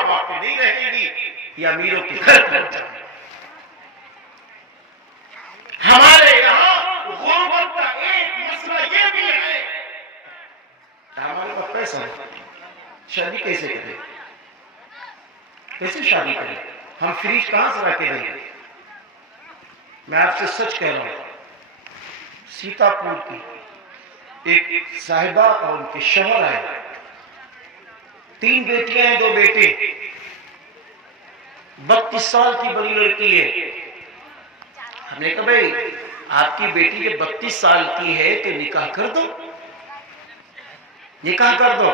ماں باپ پہ نہیں رہیں گی، یہ امیروں کے گھر پہنچ جائیں گے۔ ہمارے یہاں غربت کا ایک مسئلہ یہ بھی ہے کہ ہمارے پاس پیسہ ہے، شادی کیسے کریں؟ کیسے شادی کریں؟ ہم فریج کہاں سے لا کے دیں گے؟ میں آپ سے سچ کہہ رہا ہوں، سیتا پور کی ایک صاحبہ اور ان کے شوہر آئے، 3 بیٹیاں ہیں 2 بیٹے، 32 سال کی بڑی لڑکی ہے۔ ہم نے کہا بھائی آپ کی بیٹی کے 32 سال کی ہے تو نکاح کر دو، نکاح کر دو۔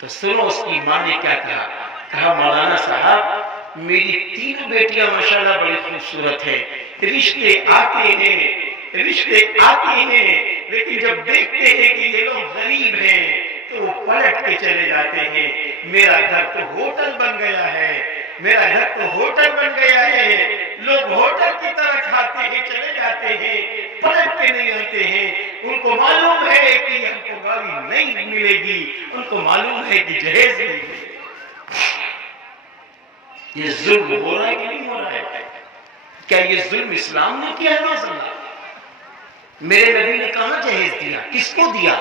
تو سنو اس کی ماں نے کیا کہا مولانا صاحب میری 3 بیٹیاں ماشاءاللہ بڑی خوبصورت ہیں، رشتے آتے ہیں لیکن جب دیکھتے ہیں کہ یہ لوگ غریب ہیں تو وہ پلٹ کے چلے جاتے ہیں۔ میرا گھر تو ہوٹل بن گیا ہے، لوگ ہوٹل کی طرح کھاتے ہیں چلے جاتے ہیں، پلٹ کے نہیں آتے ہیں۔ ان کو معلوم ہے کہ ہم کو گاڑی نہیں ملے گی، ان کو معلوم ہے کہ جہیز نہیں ملے گی۔ یہ ظلم ہو رہا ہے کہ نہیں ہو رہا ہے؟ کیا یہ ظلم اسلام نے کیا ہے؟ اللہ میرے نبی نے کہاں جہیز دیا؟ کس کو دیا؟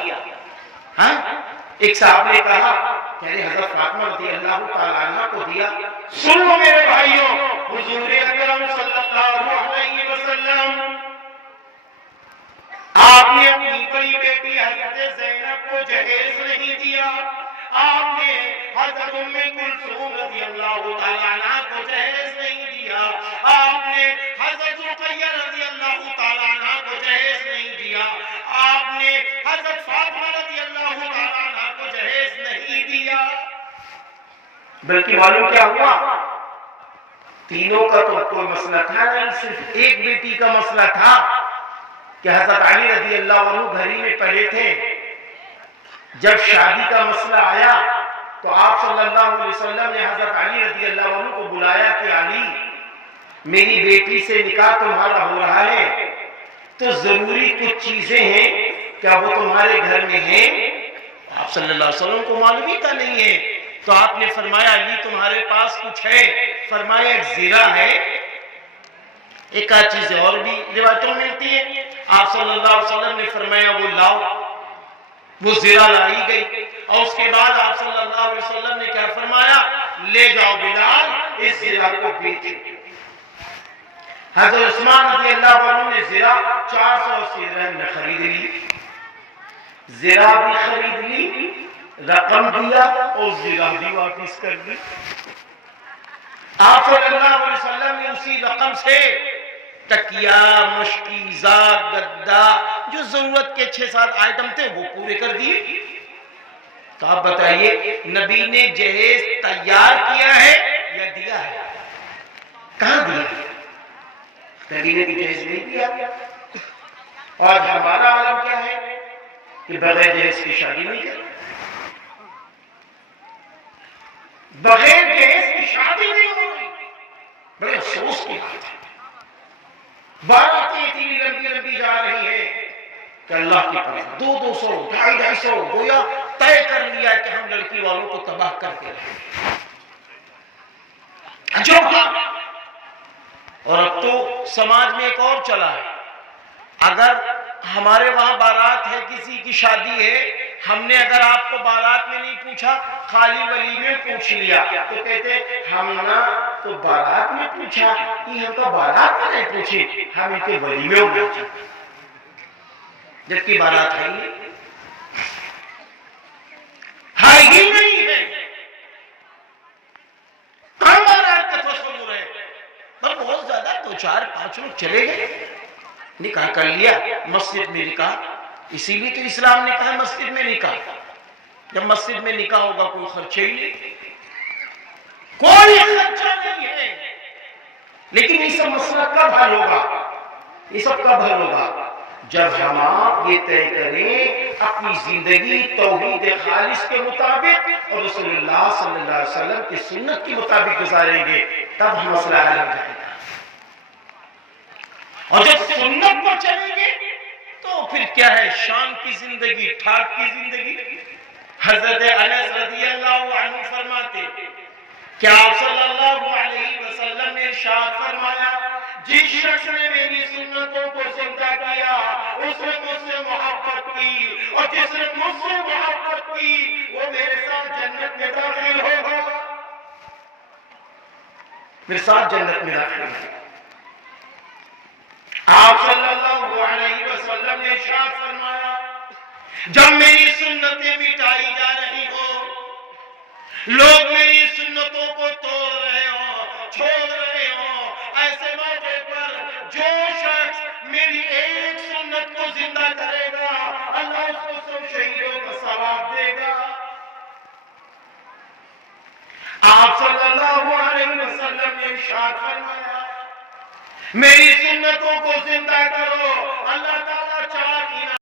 ہاں ایک صاحب نے کہا کہ حضرت فاطمہ رضی اللہ تعالیٰ عنہ کو دیا۔ سنو میرے بھائیوں، حضور اکرم صلی اللہ علیہ وسلم آپ نے اپنی بڑی بیٹی حضرت زینب کو جہیز نہیں دیا، آپ نے حضرت ام کلثوم رضی اللہ تعالیٰ عنہ کو جہیز نہیں دیا، آپ نے حضرت رقیہ رضی اللہ تعالیٰ عنہ کو جہیز نہیں دیا، آپ نے حضرت فاطمہ رضی اللہ تعالیٰ عنہ کو جہیز نہیں دیا۔ بلکہ معلوم کیا ہوا؟ تینوں کا تو کوئی مسئلہ تھا نہیں، صرف ایک بیٹی کا مسئلہ تھا کہ حضرت علی رضی اللہ عنہ گھر میں پڑے تھے۔ جب شادی کا مسئلہ آیا تو آپ صلی اللہ علیہ وسلم نے حضرت علی رضی اللہ عنہ کو بلایا کہ علی میری بیٹی سے نکاح تمہارا ہو رہا ہے تو ضروری کچھ چیزیں ہیں، کیا وہ تمہارے گھر میں ہیں؟ آپ صلی اللہ علیہ وسلم کو معلوم ہی تھا نہیں ہے، تو آپ نے فرمایا علی تمہارے پاس کچھ ہے؟ فرمایا ایک زیرہ ہے، ایک آدھ چیزیں اور بھی روایتوں میں ملتی ہے۔ آپ صلی اللہ علیہ وسلم نے فرمایا وہ لاؤ، وہ زیرہ لائی گئی، اور اس کے بعد آپ صلی اللہ علیہ وسلم نے کیا فرمایا؟ لے جاؤ بلال اس زیرہ کو بیچو۔ حضرت عثمان رضی اللہ عنہ نے زیرہ 480 درہم میں خرید لی، زیرہ بھی خرید لی، رقم دیا اور زیرہ بھی واپس کر دی۔ آپ صلی اللہ علیہ وسلم نے اسی رقم سے تکیہ، مشکیزہ، گدا، جو ضرورت کے 6-7 آئٹم تھے وہ پورے کر دیے۔ تو آپ بتائیے نبی نے جہیز تیار کیا ہے یا دیا ہے؟ کہاں دیا؟ نبی نے جہیز نہیں دیا۔ اور ہمارا عالم کیا ہے کہ بغیر جہیز کی شادی نہیں کرتے، بغیر جہیز کی شادی نہیں ہو رہی، بڑے افسوس کی بات ہے۔ باراتیں اتنی لمبی لمبی جا رہی ہے کہ اللہ کی پناہ 200 250 گویا طے کر لیا کہ ہم لڑکی والوں کو تباہ کر کے رہیں۔ اور اب تو سماج میں ایک اور چلا ہے، اگر ہمارے وہاں بارات ہے، کسی کی شادی ہے، ہم نے اگر آپ کو بارات میں نہیں پوچھا، خالی ولی میں پوچھ لیا تو کہتے ہم نے تو بارات میں پوچھا، یہ ہم تو بارات میں نہیں پوچھی، ہم ان کے ولی میں پوچھا، جبکہ بارات ہے ہی نہیں ہے۔ کہاں بارات کا تصور ہے؟ پر بہت زیادہ 2-4-5 لوگ چلے گئے، نکاح کر لیا، مسجد میں نکاح، اسی لیے تو اسلام نے کہا مسجد میں نکاح۔ جب مسجد میں نکاح ہوگا کوئی خرچہ ہی نہیں، کوئی خرچہ نہیں ہے۔ لیکن یہ سب مسئلہ کب حل ہوگا؟ یہ سب کب حل ہوگا؟ جب ہم آپ یہ طے کریں اپنی زندگی توحید خالص کے مطابق اور رسول اللہ صلی اللہ علیہ وسلم کی سنت کے مطابق گزاریں گے، تب ہم مسئلہ حل ہو جائے گا۔ اور جب سنت پر چلیں گے تو پھر کیا ہے؟ شان کی زندگی، ٹھاٹ کی زندگی، حضرت انس رضی اللہ عنہ فرماتے کہ آپ صلی اللہ علیہ وسلم نے ارشاد فرمایا جس شخص نے میری سنتوں کو زندہ کیا اس نے مجھ سے محبت کی، اور جس نے مجھ سے محبت کی وہ میرے ساتھ جنت میں داخل ہوگا، میرے ساتھ جنت میں داخل ہوگا۔ آپ صلی اللہ علیہ وسلم نے ارشاد فرمایا جب میری سنتیں مٹائی جا رہی ہو، لوگ میری سنتوں کو توڑ رہے ہوں، چھوڑ رہے ہوں، ایسے موقع پر جو شخص میری ایک سنت کو زندہ کرے گا اللہ اس کو 100 شہیدوں کا ثواب دے گا۔ آپ صلی اللہ علیہ وسلم نے ارشاد فرمایا میری سنتوں کو زندہ کرو،